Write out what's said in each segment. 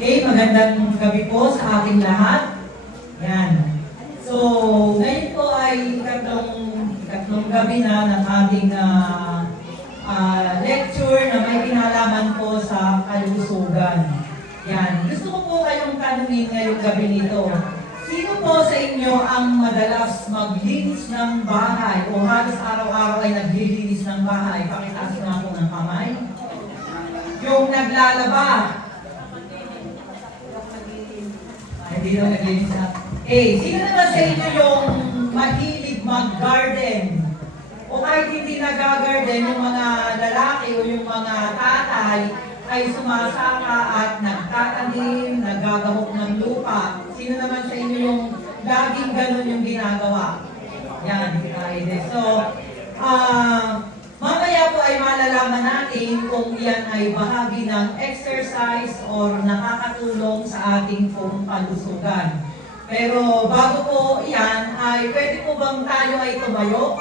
Okay, magandang gabi po sa ating lahat. Yan. So, ngayon po ay ikatlong gabi na ng ating lecture na may kinalaman po sa kalusugan. Yan. Gusto ko po kayong tanungin ngayong gabi nito. Sino po sa inyo ang madalas maglinis ng bahay o halos araw-araw ay naglilinis ng bahay? Pakitaas na po ng kamay. Yung naglalaba. Hindi na naglinis na. Sino naman sa inyo yung mahilig mag-garden? O kahit hindi nag-garden, yung mga lalaki o yung mga tatay ay sumasaka at nagtatanim, naggagamok ng lupa. Sino naman sa inyo yung laging ganun yung ginagawa? Yan, so, mamaya po ay malalaman natin kung yan ay bahagi ng exercise or nakakatulong sa ating pong kalusugan. Pero bago po yan, ay pwede po bang tayo ay tumayo?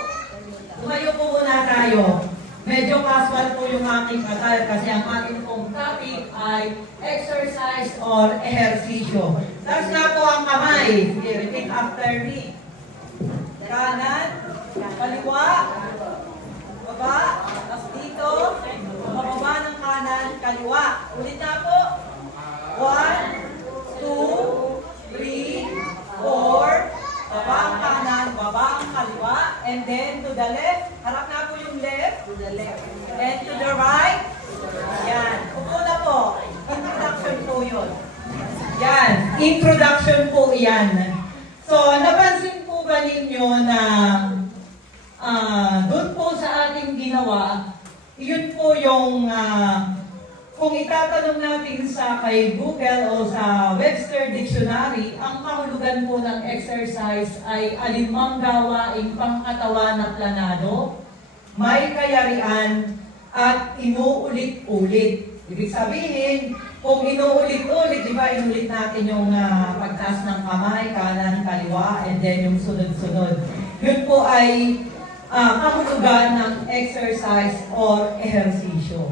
Tumayo po muna tayo. Medyo casual po yung aking kasal kasi ang ating pong topic ay exercise or ehersisyo. Taas na po ang kamay. Sige, repeat after me. Kanan, kaliwa, baba, tapos dito, bababa ng kanan, kaliwa. Ulit na po. 1, 2, 3, 4, baba ang kanan, baba ang kaliwa, and then to the left. Harap na po yung left. To the left. And to the right. Yan. Upo na po. Introduction po yun. Yan. Introduction po yan. So, napansin po ba ninyo na doon po sa ating ginawa, yun po yung kung itatanong natin sa kay Google o sa Webster Dictionary, ang kahulugan po ng exercise ay alinmang gawaing pangkatawan na planado, may kayarian, at inuulit-ulit. Ibig sabihin, kung inuulit-ulit, di ba inulit natin yung pagtaas ng kamay, kanan, kaliwa, and then yung sunod-sunod. Yun po ay kahulugan ng exercise or ehersisyo.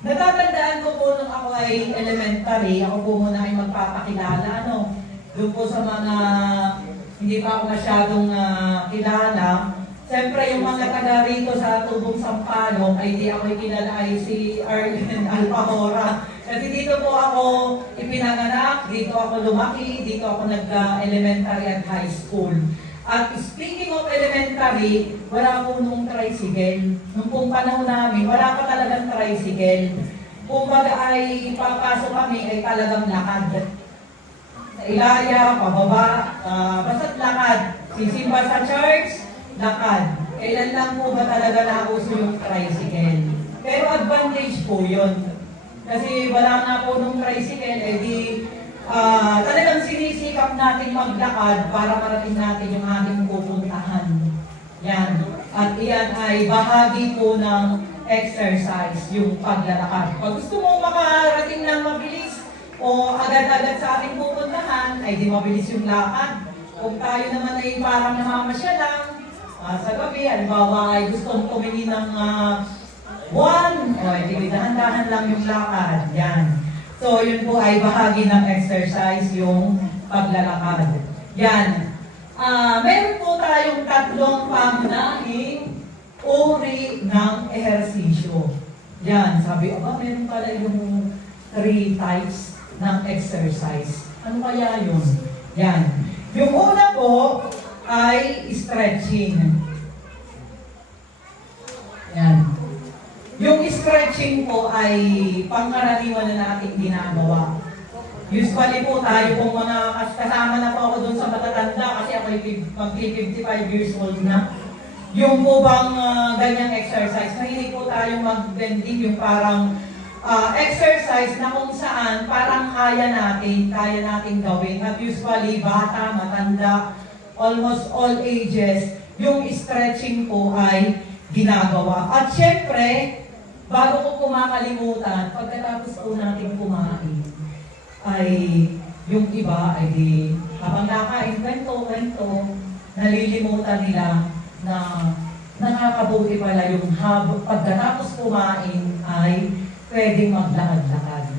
Natatandaan ko po nung ako ay elementary, ako po muna ay magpapakilala, doon po sa mga hindi pa ako masyadong kilala. Siyempre yung mga taga rito sa Tubong Sampaloc, ay di ako kilala ay si Arlen Alpahora. Kasi dito po ako ipinanganak, dito ako lumaki, dito ako nag-elementary at high school. At speaking of elementary, wala po nung tricycle. Nung pong panahon namin, wala pa talagang tricycle. Kung baga ay papasok kami ay talagang lakad. Sa Ilaya, pababa, basta't lakad. Sisimba sa church, lakad. Kailan lang po ba talaga nauso yung tricycle? Pero advantage po yun. Kasi wala na po nung tricycle, talagang sinisikap natin maglakad para marating natin yung ating pupuntahan. Yan. At iyan ay bahagi po ng exercise, yung paglalakad. Pag gusto mo makarating ng mabilis o agad-agad sa ating pupuntahan, ay di mabilis yung lakad. Kung tayo naman ay parang namamasya lang, sa gabi, halimbawa ay gustong tumingin ng buwan, o di dahan-dahan lang yung lakad. Yan. So, yun po ay bahagi ng exercise, yung paglalakad. Yan. Meron po tayong tatlong pangunahing uri ng ehersisyo. Yan. Sabi, meron pala yung 3 types ng exercise. Ano kaya yun? Yan. Yung una po ay stretching. Yan. Yung stretching po ay pangkaraniwan na nating ginagawa. Usually po tayo kung mga kasama na po ako dun sa matatanda kasi ako mag-55 years old na. Yung po bang ganyang exercise, mahilig po tayong mag-bending, yung parang exercise na kung saan parang kaya natin gawin. At usually bata, matanda, almost all ages, yung stretching po ay ginagawa. At syempre, bago ko kumakalimutan, pagkatapos po natin kumain, ay yung iba ay habang nakain, kwento, nalilimutan nila na nakakabuti pala yung pagkatapos kumain ay pwedeng maglakad-lakad.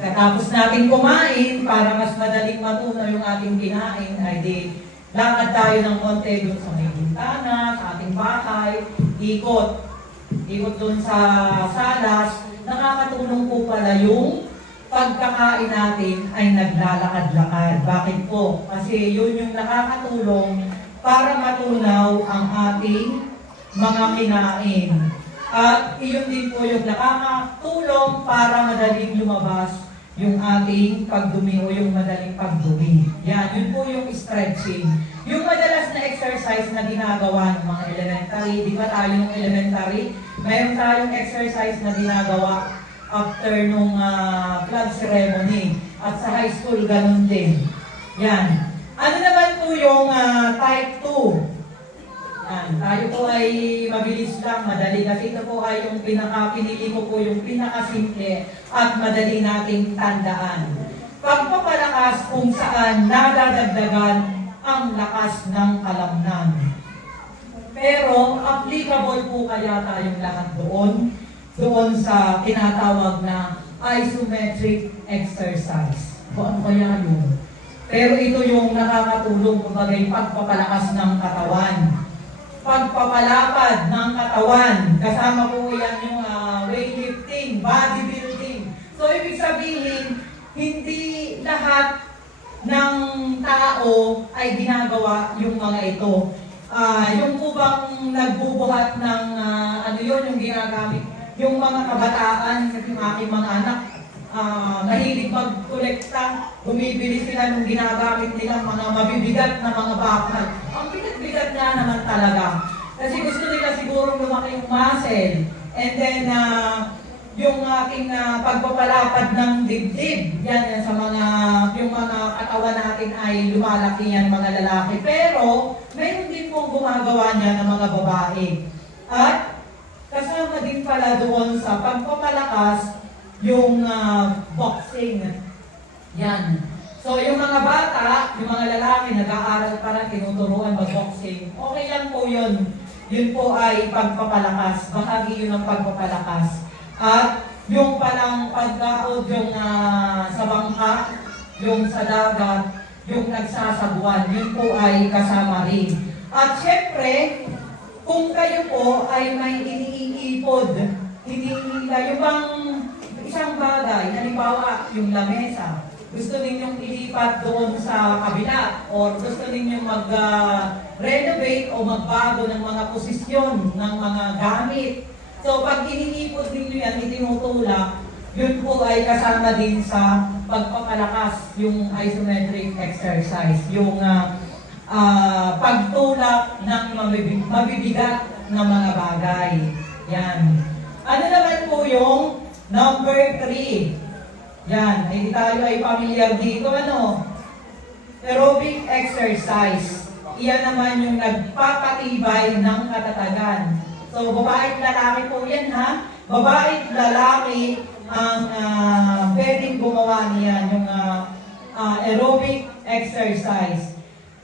Katapos natin kumain, para mas madaling matunaw yung ating kinain, ay di lakad tayo ng konti doon sa may bintana, sa ating bahay, ikot. Ikot doon sa salas, nakakatulong po pala yung pagkakain natin ay naglalakad-lakad. Bakit po? Kasi yun yung nakakatulong para matunaw ang ating mga kinain. At iyon din po yung nakakatulong para madaling lumabas yung ating pagdumi o yung madaling pagdumi. Yan, yun po yung stretching. Yung madalas na exercise na ginagawa ng mga elementary, di ba tayo ng elementary? Mayroon tayong exercise na ginagawa after nung flag ceremony. At sa high school, ganun din. Yan. Ano naman po yung type 2? Yan. Tayo po ay mabilis lang, madali. Kasi ito po ay yung pinili ko po yung pinakasimple at madali nating tandaan. Pagpapalakas kung saan nadadagdagan ang lakas ng kalamnan. Pero applicable po kaya tayong lahat doon sa tinatawag na isometric exercise. O ano kaya yun? Pero ito yung nakakatulong kumbaga yung pagpapalakas ng katawan. Pagpapalapad ng katawan. Kasama po yan yung weightlifting, bodybuilding. So, ibig sabihin, hindi lahat ng tao ay ginagawa yung mga ito. Yung po bang nagbubuhat ng yung ginagamit, yung mga kabataan, yung aking mga anak, mahilig mag-kolekta, bumibili sila ng ginagamit nilang mga mabibigat na mga bakal. Ang bigat-bigat nga naman talaga. Kasi gusto nila siguro lumaki yung muscle. And then, yung ating pagpapalapad ng dibdib, yan sa yung mga katawan natin ay lumalaki yan mga lalaki. Pero, mayroon din pong gumagawa niya ng mga babae. At, kasama din pala doon sa pagpapalakas, yung boxing. Yan. So, yung mga bata, yung mga lalaki, nag-aaral pa lang, tinuturuan mag-boxing. Okay lang po yun. Yun po ay pagpapalakas. Bahagi yun ng pagpapalakas. At yung palang pagkaod, yung sa bangka, yung sa dagat, yung nagsasabuan, yun po ay kasama rin. At syempre, kung kayo po ay may iniipod, hinihila, yung bang isang bagay, halimbawa yung lamesa, gusto ninyong ilipat doon sa kabila or gusto ninyong mag-renovate o magbago ng mga posisyon ng mga gamit. So pag iniipod ninyo yan, itinutulak, yun po ay kasama din sa pagpapalakas yung isometric exercise, yung pagtulak ng mabibigat na mga bagay. Yan. Ano naman po yung number 3? Yan, hindi tayo ay familiar dito. Aerobic exercise. Iyan naman yung nagpapatibay ng katatagan. So, babae at lalaki po yan, ha? Babae at lalaki ang pwedeng gumawa niyan, yung aerobic exercise.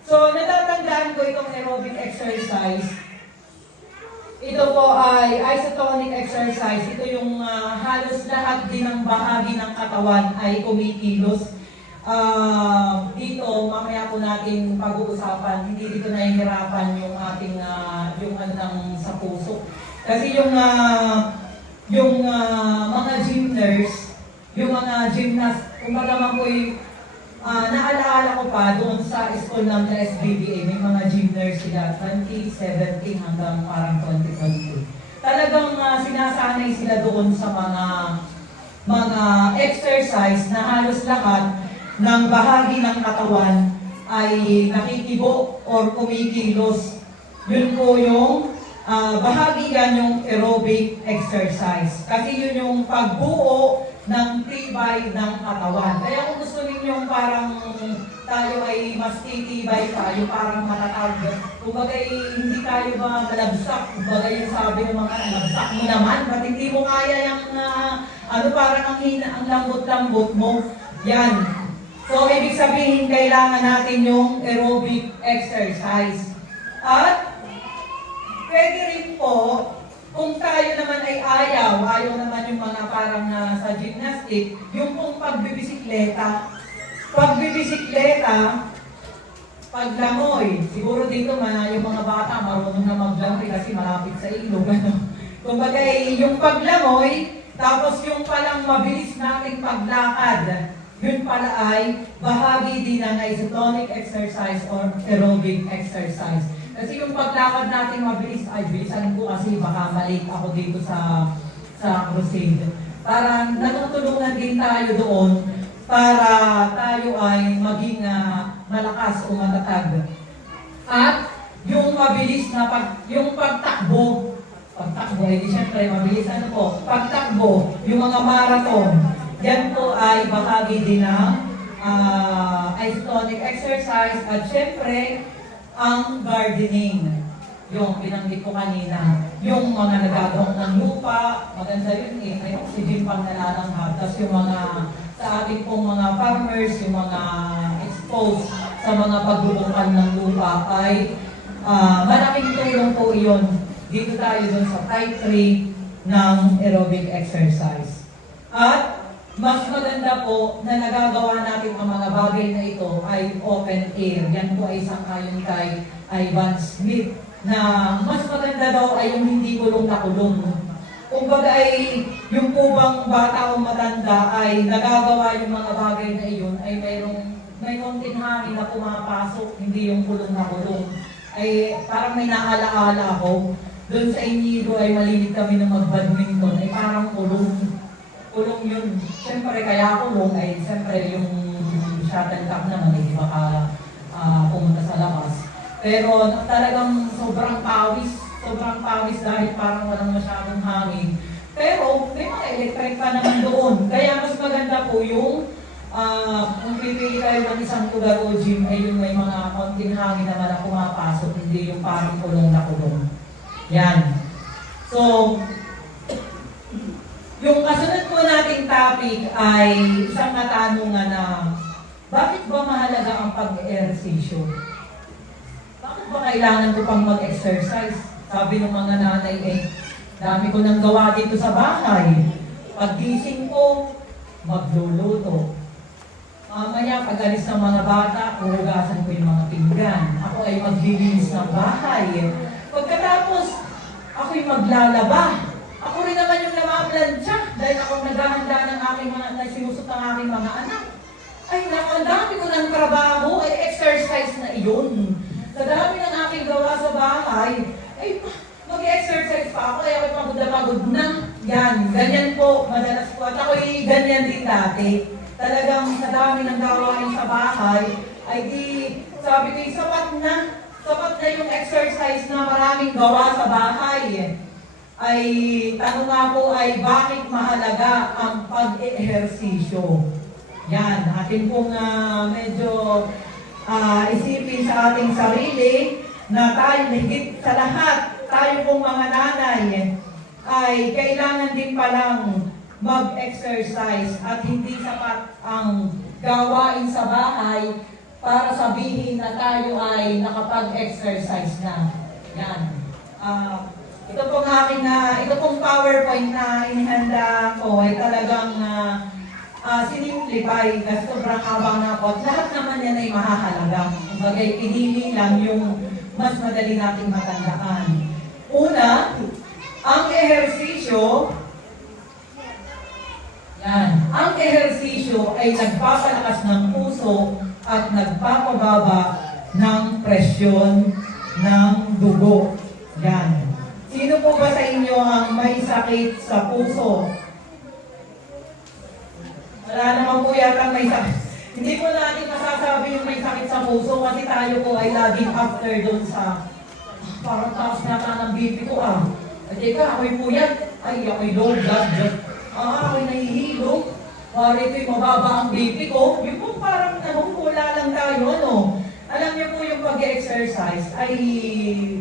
So, natatandaan ko itong aerobic exercise. Ito po ay isotonic exercise. Ito yung halos lahat din ng bahagi ng katawan ay kumikilos. Dito, mamaya po natin pag-uusapan, hindi dito nahihirapan yung ating, sa puso. Kasi yung mga gymners, yung mga gymnast, kung naman po yung, naalaala ko pa doon sa school ng SBBA, may mga gymners sila, 2017 hanggang parang 2022. Talagang sinasanay sila doon sa mga exercise na halos lahat ng bahagi ng katawan ay nakikibo or kumikilos. Yun po yung bahagi yan yung aerobic exercise. Kasi yun yung pagbuo ng tibay ng katawan. Kaya kung gusto ninyong parang tayo ay mas titibay tayo, parang matatag. Kumbaga hindi tayo ba malabsak? Kumbaga yung sabi ng mga malabsak mo naman, ba't hindi mo kaya yung parang ang hina, ang lambot-lambot mo? Yan. So, ibig sabihin, kailangan natin yung aerobic exercise. At pwede rin po, Kung tayo naman ay ayaw naman yung mga parang sa gymnastic, yung pong pagbibisikleta, paglangoy, siguro dito yung mga bata marunong na maglangoy kasi malapit sa ilog. Kumbaga yung paglangoy, tapos yung palang mabilis nating paglakad, yun pala ay bahagi din ng isotonic exercise or aerobic exercise. Kasi yung paglakad natin mabilis, ay bilisan ko kasi baka malik ako dito sa crusade. Parang natutulungan din tayo doon para tayo ay maging malakas o matatag. At yung mabilis na yung pagtakbo, di syempre mabilis pagtakbo, yung mga marathon, yan po ay bahagi din ng isotonic exercise at syempre, ang gardening, yung binanggit ko kanina, yung mga nagagawang ng lupa, maganda yun may oxygen pang nalalanghap. Tapos yung mga, sa ating pong mga farmers, yung mga exposed sa mga pagbubukan ng lupa ay malaking tulong po yun. Dito tayo dun sa type 3 ng aerobic exercise. At mas maganda po na nagagawa natin ang mga bagay na ito ay open air. Yan po ay sang-ayon kay Ivan Smith na mas maganda daw ay yung hindi kulong na kulong. Kung baga ay yung po bang bata o matanda ay nagagawa yung mga bagay na iyon ay may konting hangin na pumapasok, hindi yung kulong na kulong. Ay parang may naalaala ako, doon sa Inigo ay malinig kami ng mag-badminton, ay parang kulong yun. Siyempre, kaya kulong ay siyempre yung shuttlecock naman, hindi baka pumunta sa labas. Pero talagang sobrang pawis dahil parang walang masyadong hangin. Pero may mga electric pa naman doon. Kaya mas maganda po yung kung pipili kayo ng isang lugar o gym ay yung may mga konting hangin naman na pumapasok, hindi yung parang kulong na kulong. Yan. So, yung kasunod po nating topic ay isang katanungan na bakit ba mahalaga ang pag-ehersisyo? Bakit ba kailangan ko pang mag-exercise? Sabi ng mga nanay dami ko nang gawa dito sa bahay. Paggising ko, magluluto. Mamaya, pag alis ng mga bata, huhugasan ko yung mga pinggan. Ako ay maglilinis ng bahay. Pagkatapos, ako'y maglalaba. Ako rin naman yung namaplansya dahil ako naghahanda ng aking mga, nagsinusot ng aking mga anak. Ay, ang dami ko ng trabaho, ay exercise na iyon. Sa dami ng aking gawa sa bahay, ay mag-exercise pa ako, ay ako'y pagod na pagod na. Yan, ganyan po, madalas po. At ako'y ganyan din dati. Talagang sa dami ng gawain sa bahay, ay di, sabi ko, sapat na yung exercise na maraming gawa sa bahay. Ay tanong nga po ay bakit mahalaga ang pag-ehersisyo. Yan, atin pong medyo isipin sa ating sarili na tayo, higit sa lahat, tayo pong mga nanay ay kailangan din palang mag-exercise at hindi sapat ang gawain sa bahay para sabihin na tayo ay nakapag-exercise na. Yan. Ito pong PowerPoint na inihanda ko ay talagang sinimplify kasi sobrang habang na po. Lahat naman yan ay mahahalaga. Bagay, pinili lang yung mas madali nating matandaan. Una, ang ehersisyo, ang ehersisyo ay nagpapalakas ng puso at nagpapababa ng presyon ng dugo. Yan. Sino po ba sa inyo ang may sakit sa puso? Wala naman po yata may sakit. Hindi po natin masasabi yung may sakit sa puso kasi tayo po ay laging after doon sa parang taas na ng BP ko At teka, ako'y puyat. Ay, ako'y low blood. Ako'y nahihilo. Pare ko'y mababa ang BP ko. Yung po parang nahukula lang tayo, Alam niyo po yung pag-exercise ay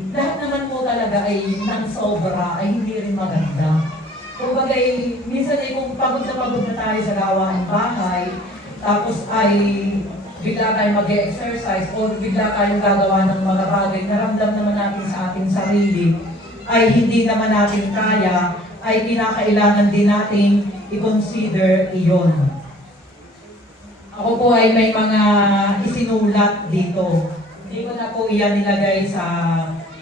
lahat naman po talaga ay nang sobra ay hindi rin maganda. Kumbaga minsan ay kung pagod na tayo sa gawain bahay, tapos ay bigla tayong mag-exercise o bigla tayong gagawa ng mga bagay, naramdam naman natin sa ating sarili ay hindi naman natin kaya, ay kinakailangan din natin i-consider iyon. Ako po ay may mga isinulat dito. Hindi ko na po iyan nilagay sa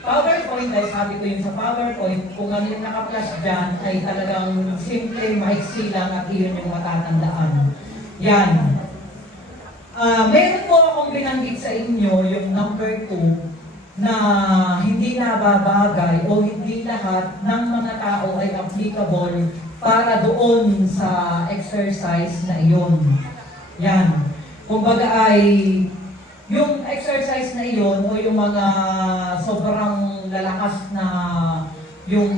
PowerPoint, dahil sabi ko yun sa PowerPoint, kung ano yung naka-flash dyan, ay talagang simple, maiksi lang at iyon yung matatandaan. Yan. Meron po akong binanggit sa inyo, yung number 2, na hindi nababagay o hindi lahat ng mga tao ay applicable para doon sa exercise na iyon. Yan. Kumbaga ay yung exercise na iyon o yung mga sobrang lalakas na yung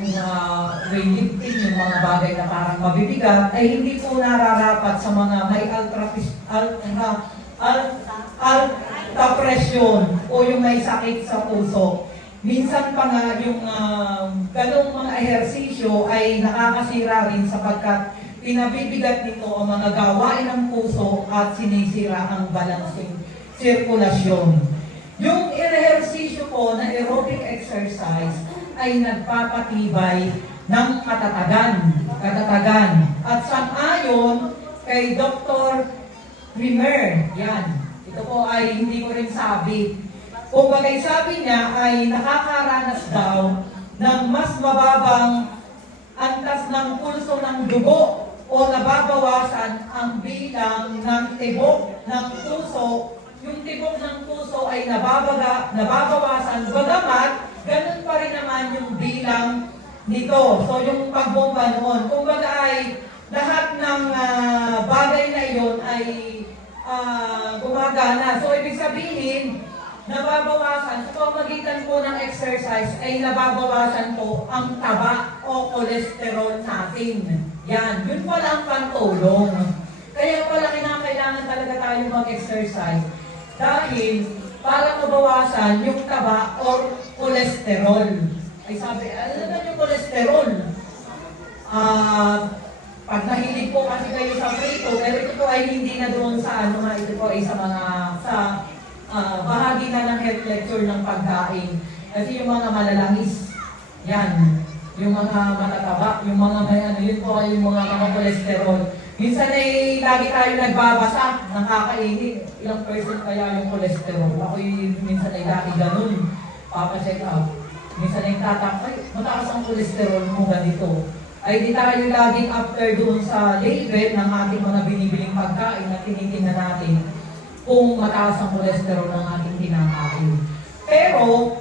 weightlifting, yung mga bagay na parang mabibigat, ay hindi po nararapat sa mga may alta presyon o yung may sakit sa puso. Minsan pa nga yung ganong mga ehersisyo ay nakakasira rin sapagkat pinabibigat nito ang mga gawain ng puso at sinisira ang balancing sirkulasyon. Yung ehersisyo po na aerobic exercise ay nagpapatibay ng katatagan. At sang-ayon kay Dr. Rimer, yan, ito po ay hindi ko rin sabi. Kung bagay sabi niya ay nakakaranas daw ng mas mababang antas ng pulso ng dugo o nababawasan ang bilang ng tibok ng puso. Yung tibok ng puso ay nababawasan, bagamat ganun pa rin naman yung bilang nito. So yung pagbomba noon, kumbaga ay lahat ng bagay na iyon ay gumagana. So ibig sabihin, nababawasan, sa pamagitan po ng exercise ay nababawasan po ang taba o cholesterol natin. Yan, yun pala ang pantulong. Kaya pala kinakailangan talaga tayo mag-exercise dahil para mabawasan yung taba o cholesterol. Ay sabi, ano naman yung cholesterol? Pag nahilig po kasi kayo sa prito, pero ito po ay hindi na doon sa ano nga, ito po ay sa mga, bahagi na ng health lecture ng pagkain. Kasi yung mga malalangis, yan, yung mga matataba, yung mga may ano, yun po ay yung mga cholesterol. Minsan ay lagi tayo nagbabasa ng kakainin. Ilang percent kaya yung cholesterol? Ako minsan ay lagi ganun. Papa-check out. Minsan ay tatak, ay mataas ang cholesterol mo ganito. Ay di tayo laging after doon sa label ng ating mga binibiling pagkain na tinitingnan natin kung mataas ang cholesterol ng ating kinakain. Pero,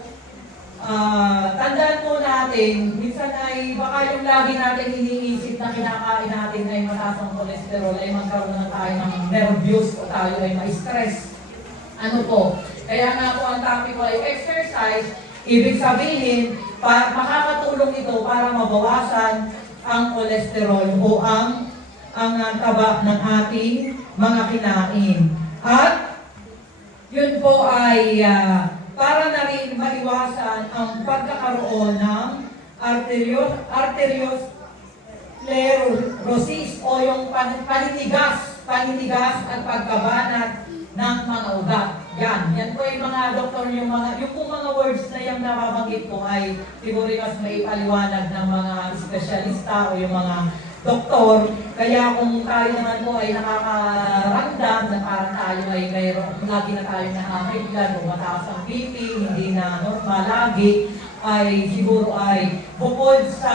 tandaan po natin, minsan ay baka yung lagi natin iniisip na kinakain natin ay mataas ang cholesterol, ay magkaroon na tayo ng nervous o tayo ay ma-stress. Ano po? Kaya nga po ang topic ko ay exercise, ibig sabihin, makakatulong ito para mabawasan ang cholesterol o ang taba ng ating mga kinain. At yun po ay para na rin maiwasan ang pagkakaroon ng arteriosclerosis o yung paninigas at pagkabanat ng mga ugat. Yan po yung mga doktor, yung po mga words na yung nababanggit ko ay siguro mas may paliwanag ng mga espesyalista o yung mga doktor. Kaya kung tayo naman po ay nakakaramdam na parang tayo ay mayroon, lagi na tayo nakakailan o mataas ang BP, hindi na normal lagi, ay siguro ay bukod sa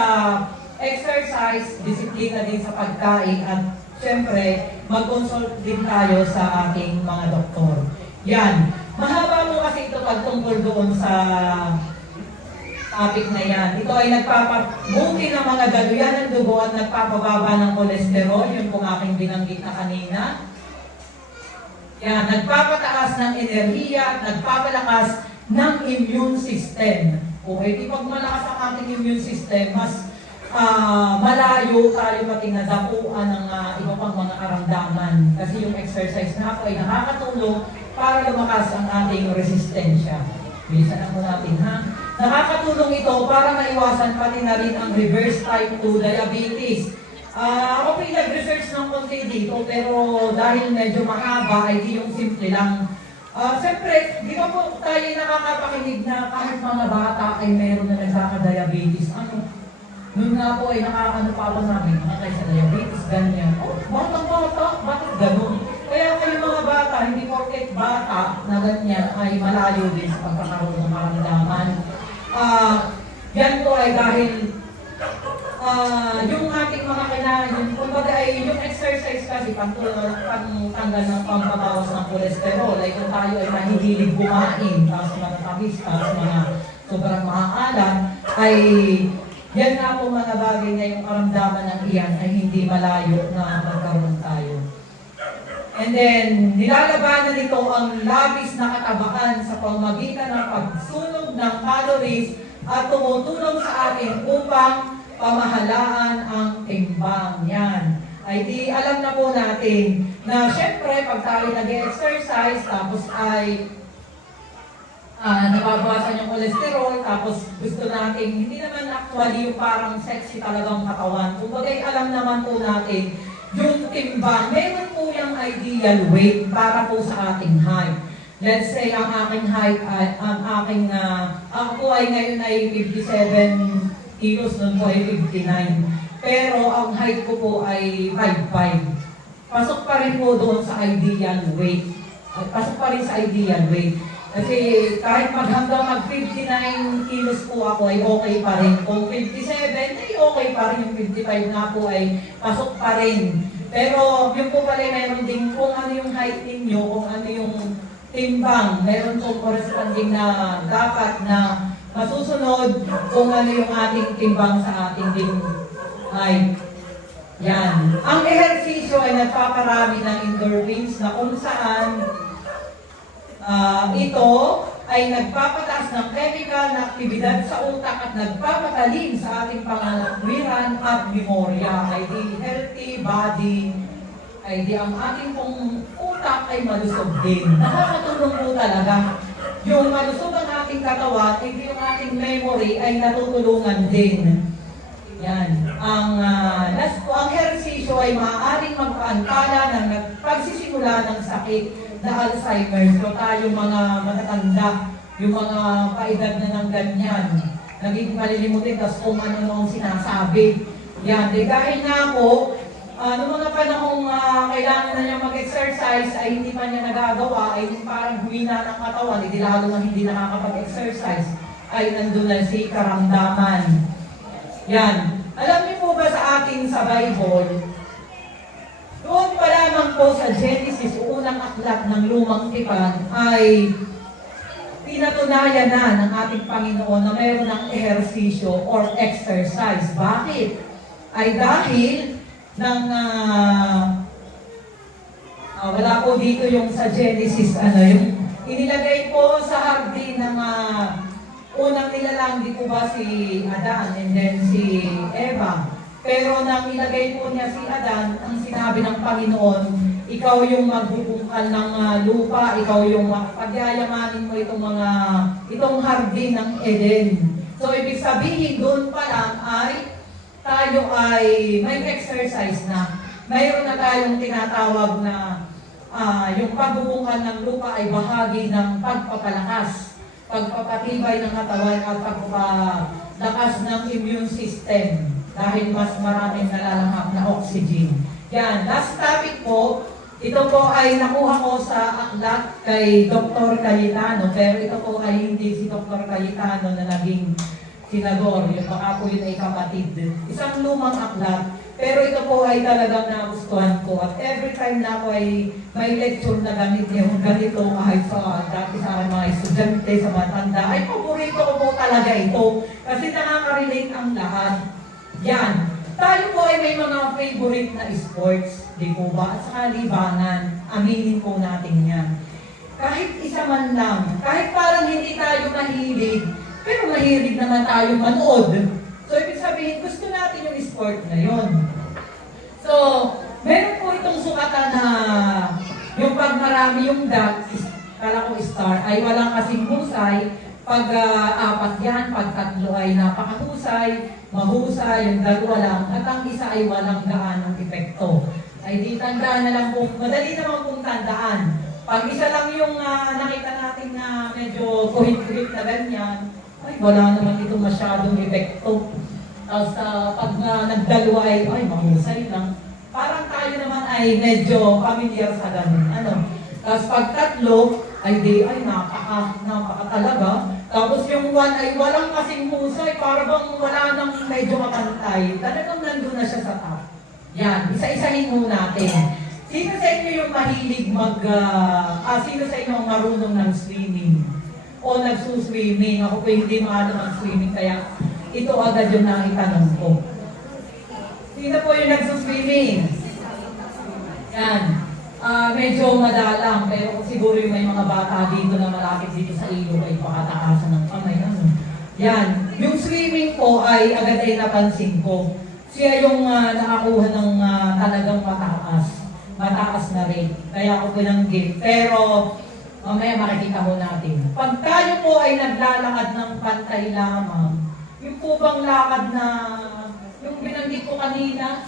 exercise, disiplina din sa pagkain at syempre, mag-consult din tayo sa ating mga doktor. Yan. Mahaba mo kasi ito pagtungkol doon sa topic na yan. Ito ay nagpapabuti ng mga daluyan ng dugo at nagpapababa ng kolesterol. Yun pong aking binanggit na kanina. Yan. Nagpapataas ng enerhiya at nagpapalakas ng immune system. Okay, di pag malakas ang ating immune system, mas malayo tayo pati nadapuan ng iba pang mga karamdaman. Kasi yung exercise na ako ay nakakatulong para lumakas ang ating resistensya. Bilisan na po natin, ha? Nakakatulong ito para maiwasan pati na rin ang reverse type 2 diabetes. Ako nag-research ng konti dito, pero dahil medyo mahaba, ay di yung simple lang. Siyempre, di ba po tayo nakakapakinig na kahit mga bata ay meron na nagkaka-diabetes. Noon nga po ay nakakano pa ako namin, nakakay sa diabetes, ganyan. Oh, bata, bakit ganun? Kaya kayo mga bata, hindi porket bata na ganyan ay malayo din sa pagkakaroon ng karamdaman. Yan po ay dahil yung ating mga kinain, kumbaga ay yung exercise kasi pangtanggal ng pangbabawas ng kolesterol, ay kung tayo ay mahihilig kumain, tapos matatamis, tapos mga sobrang maaalam, ay yan nga po mga bagay na yung karamdaman ng iyan ay hindi malayo na magkaroon tayo. And then, nilalabanan nito ang labis na katabaan sa pamamagitan ng pagsunog ng calories at tumutulong sa atin upang pamahalaan ang timbang. Yan. Ay di alam na po natin na syempre pag tayo nag-exercise tapos ay nababawasan yung cholesterol tapos gusto natin, hindi naman actually yung parang sexy talagang katawan. Kumbaga alam naman po natin yung timbang, meron po yung ideal weight para po sa ating height. Let's say ang aking height ay ako po ay ngayon ay 57 kilos, nun po ay 59. Pero ang height ko po ay 5'5". Pasok pa rin po doon sa ideal weight. Pasok pa rin sa ideal weight. Kasi kahit hanggang mag 59 kilos po ako ay okay pa rin. Kung 57 ay okay pa rin. Yung 55 nga po ay pasok pa rin. Pero yung po pala meron din kung ano yung height ninyo, kung ano yung timbang. Meron pong corresponding na dapat na masusunod kung ano yung ating timbang sa ating din height. Yan. Ang ehersisyo ay nagpaparami ng endorphins na kung saan ito ay nagpapataas ng chemical na aktibidad sa utak at nagpapatalim sa ating pangangatwiran at memorya. Ay di healthy body, ay di ang ating pong utak ay malusog din. Nakakatulong po talaga. Yung malusog ang ating katawan, hindi yung ating memory ay natutulungan din. Yan. Ang ehersisyo ay maaaring magpaantala ng pagsisimula ng sakit na Alzheimer's. So tayo mga matatanda, yung mga paedad na ng ganyan, naging malilimutin, tapos kung ano sinasabi. Yan. Dahil nga po, noong mga panahong kailangan na niya mag-exercise ay hindi pa niya nagagawa, ay parang humina ng katawan, hindi lalo na hindi nakakapag-exercise, ay nandun na si karamdaman. Yan. Alam niyo po ba sa ating sa Bible, doon pa lamang po sa Genesis, unang aklat ng lumang tipan, ay pinatunayan na ng ating Panginoon na mayroon ng ehersisyo or exercise. Bakit? Ay dahil wala po dito yung sa Genesis, yung inilagay po sa hardin ng unang nilalang, di po ba si Adan and then si Eva. Pero nang ilagay po niya si Adan, ang sinabi ng Panginoon, ikaw yung magbubungkal ng lupa, ikaw yung pagyayamanin mo itong hardin ng Eden. So ibig sabihin doon pa lang ay tayo ay may exercise na. Mayroon na tayong tinatawag na yung pagbubungkal ng lupa ay bahagi ng pagpapalakas, pagpapatibay ng katawan at pagpapalakas ng immune system dahil mas maraming nalalanghap na oxygen. Yan, last topic po, ito po ay nakuha ko sa aklat kay Dr. Cayetano, pero ito po ay hindi si Dr. Cayetano na naging senador, yung baka po yun ay kapatid. Isang lumang aklat, pero ito po ay talagang nagustuhan ko. At every time na ako ay may lecture na ganito kahit sa dati sa mga estudyante, sa matanda, ay paborito ko po talaga ito. Kasi nakaka-relate ang lahat. Yan. Tayo po ay may mga favorite na sports, di po ba? At saka libangan. Aminin po natin yan. Kahit isa man lang, kahit parang hindi tayo mahilig, pero mahilig naman tayo manood. So, ibig sabihin, gusto natin yung sport na yun. So, meron po itong sukatan na yung pag marami yung dot, kala ko star, ay walang kasing husay. Pag apat yan, pag tatlo ay napakahusay, mahusay, yung dalawa lang, at ang isa ay walang gaanong epekto. Ay di tandaan na lang po, madali naman pong tandaan. Pag isa lang yung nakita natin na medyo kuhit-kuhit na ganyan, ay wala naman ito masyadong epekto. Tapos pag nagdalawa ay mahusay lang. Parang tayo naman ay medyo familiar sa ganun. Tapos pag tatlo, ay napaka talaga. Tapos yung one ay walang kasing husay, para bang wala nang medyo makantay. Talagang nandun na siya sa top. Yan, isa-isahin mo natin. Sino sa inyo yung mahilig sino sa inyo ang marunong ng swimming? O nagsuswimming? Ako po hindi maano mag-swimming, kaya ito agad yung naitanong ko. Sino po yung nagsuswimming? Yan. Medyo madalang, pero siguro yung may mga bata dito na malapit dito sa ilog ay pakataasan ng kamay. Yan. Yung swimming po ay agad ay napansin ko. Siya yung nakakuha ng talagang mataas na rate. Kaya ako pinanggit. Pero mamaya makikita ko natin. Pag tayo po ay naglalakad ng pantay lamang, yung po bang lakad na, yung binanggit ko kanina,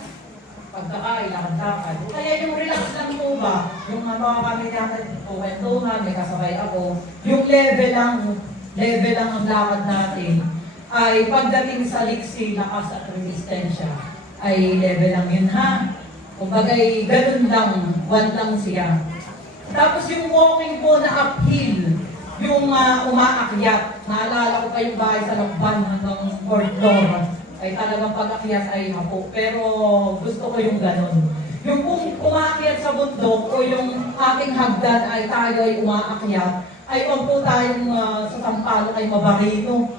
pagkakain, lakad-lakad. Kaya yung relax lang po ba, yung mga kami natin, kwentuhan, may kasabay ako, yung level lang ang lakad natin, ay pagdating sa liksi, lakas at resistensya, ay level lang yun ha. Kumbaga ganun lang, one lang siya. Tapos yung walking po na uphill, yung umaakyat, naalala ko pa yung bahay sa Lakban hanggang 4th floor, ay talagang pag-akyat ay hapo. Pero gusto ko yung ganun. Yung kung umaakyat sa bundok o yung aking hagdan ay tayo ay umaakyat, ay huwag po tayong sa Sampalo ay mabarino.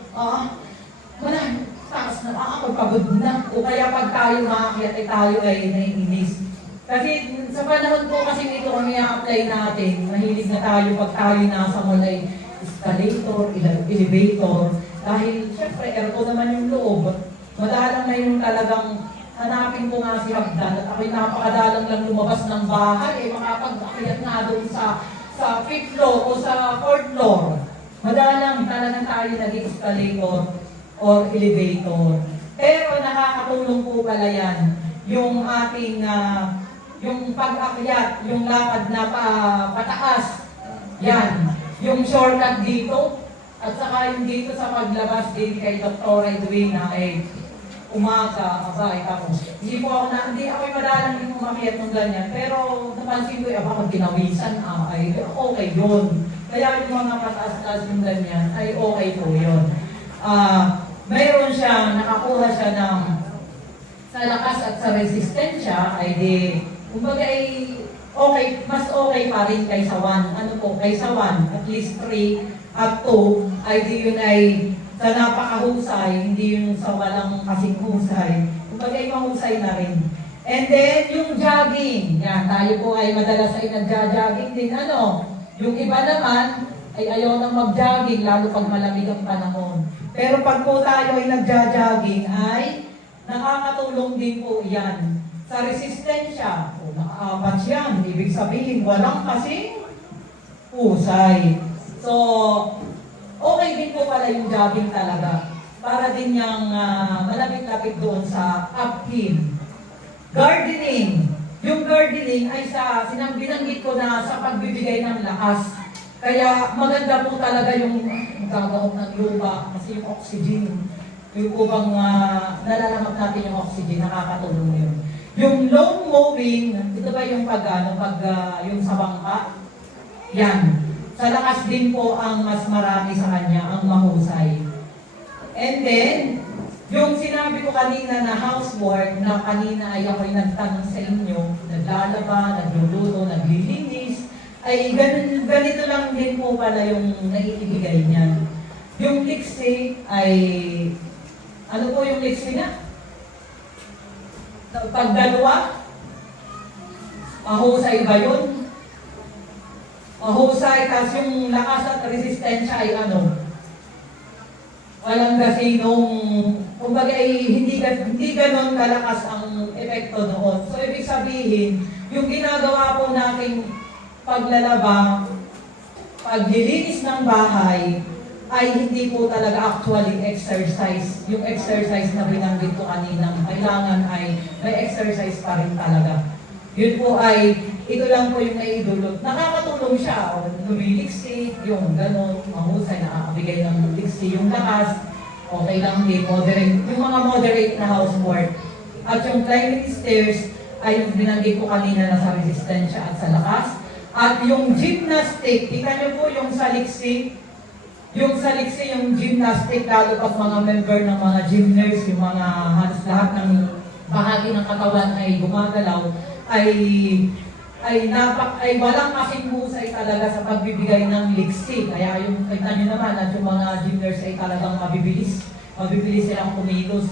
Taas na ako, pagod na. O kaya pag tayo umaakyat ay tayo ay naiinis. Kasi sa panahon po kasi ito kung i-apply natin, mahilig na tayo pag tayo nasa mall ay escalator, elevator. Dahil syempre, aircon naman yung loob. Madalang na yung talagang hanapin ko nga si Hagdan at ako'y napakadalang lang lumabas ng bahay makapag-akyat nga doon sa 5th floor o sa 4th floor. Madalang talagang tayo nag-escalator or elevator. Pero nakakatulong po pala yan yung ating yung pag-akyat, yung lakad na pataas. Yan. Yung shortcut dito at saka yung dito sa paglabas din kay Dr. Edwina ay umaga, tapos hindi ako madalang din umakyat ng ganyan, pero napansin ko, bakit ginawisan, ay okay yun. Kaya yung mga mataas-taas yung ganyan, ay okay po yun. Mayroon siya, nakakuha siya ng sa lakas at sa resistensya, ay kumbaga ay okay, mas okay pa rin kaysa 1. Kaysa 1, at least 3 at 2, ay yun ay sa napakahusay, hindi yung sa walang kasing husay. Kumbaga ay mahusay na rin. And then, yung jogging. Yan, tayo po ay madalas ay nagja-jogging din. Yung iba naman, ay ayaw nang mag-jogging, lalo pag malamig ang panahon. Pero pag po tayo ay nagja-jogging, ay nakakatulong din po yan. Sa resistensya, nakaapat yan. Ibig sabihin, walang kasing husay. So, okay din po pala yung jogging talaga. Para din niyang malapit-lapit doon sa uphill. Gardening. Yung gardening ay binanggit ko na sa pagbibigay ng lakas. Kaya maganda po talaga yung gagawin ng lupa kasi yung oxygen. Yung ubang nalalamat natin yung oxygen, nakakatulong yun. Yung lawn mowing, ito ba yung yung sa bangka? Yan. Sa lakas din po ang mas marami sa kanya, ang mahusay. And then, yung sinabi ko kanina na housework, na kanina ay ako'y nagtanong sa inyo, naglalaba, nagluluto, naglilinis, ay ganito lang din po pala yung naiibigay niyan. Yung liksi ay, ano po yung liksi na? Pagdalawa? Mahusay ba yun? Mahusay, kasi yung lakas at resistensya ay walang kasinong, kumbaga ay hindi ganon kalakas ang epekto noon. So, ibig sabihin, yung ginagawa po nating paglalaba, paglilinis ng bahay, ay hindi po talaga actually exercise. Yung exercise na binanggit ko kanina, kailangan ay may exercise pa rin talaga. Yun po ay, ito lang po yung naidulot. Nakakatulong siya, o lumiliksi, yung gano'n, mahusay, nakakabigay ng liksi, yung lakas, okay lang din, moderate, yung mga moderate na housework. At yung climbing stairs, ay yung binanggit ko kanina na sa resistensya at sa lakas. At yung gymnastic, tingnan niyo po yung sa liksi, yung gymnastic, lalo pag mga member ng mga gymners, yung mga halos lahat ng bahagi ng katawan ay gumagalaw, ay walang kasing husay talaga sa pagbibigay ng liksi. Kaya yung kita nyo naman at yung mga gymners ay talagang mabibilis silang kumilos.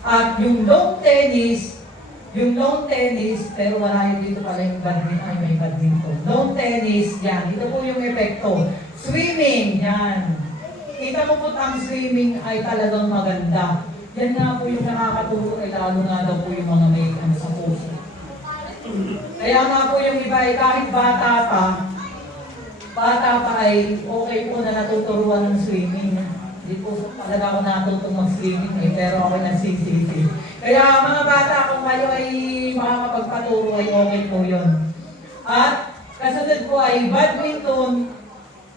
At yung lawn tennis, pero wala yun dito pala yung badminton, may badminton. Lawn tennis, yan, ito po yung epekto. Swimming, yan. Kita mo po ang swimming ay talagang maganda. Yan nga po yung nakakatulong, ay lalo nga daw po yung mga may sa puso. Kaya nga po yung iba ay kahit bata pa ay okay po na natuturuan ng swimming. Hindi po talaga ako natutong mag-swimming pero ako nagsisisi. Kaya mga bata, kung kayo ay makakapagpaturo ay okay po yun. At kasunod po ay badminton.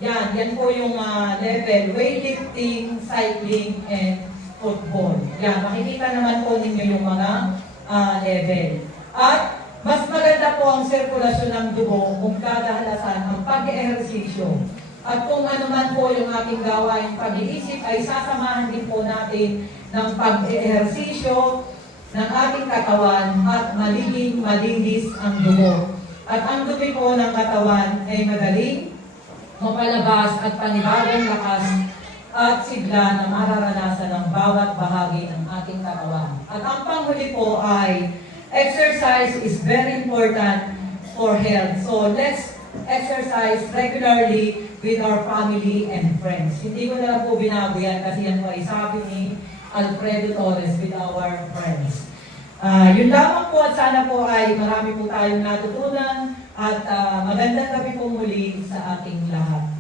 Yan po yung level, weightlifting, cycling, and football. Yan, makikita naman po ninyo yung mga level. At mas maganda po ang sirkulasyon ng dugo kung kadahalasan ang pag-ehersisyo. At kung ano man po yung ating gawain pag-iisip, ay sasamahan din po natin ng pag-ehersisyo ng ating katawan at magiging malinis ang dugo. At ang dumi po ng katawan ay magaling mapalabas at panibagong lakas at sigla na mararanasan ng bawat bahagi ng ating katawan. At ang panghuli po ay exercise is very important for health. So let's exercise regularly with our family and friends. Hindi ko na lang po binago yan kasi yan po ay sabi ni Alfredo Torres with our friends. Yun lamang po at sana po ay marami po tayong natutunan at magandang gabi po muli sa ating lahat.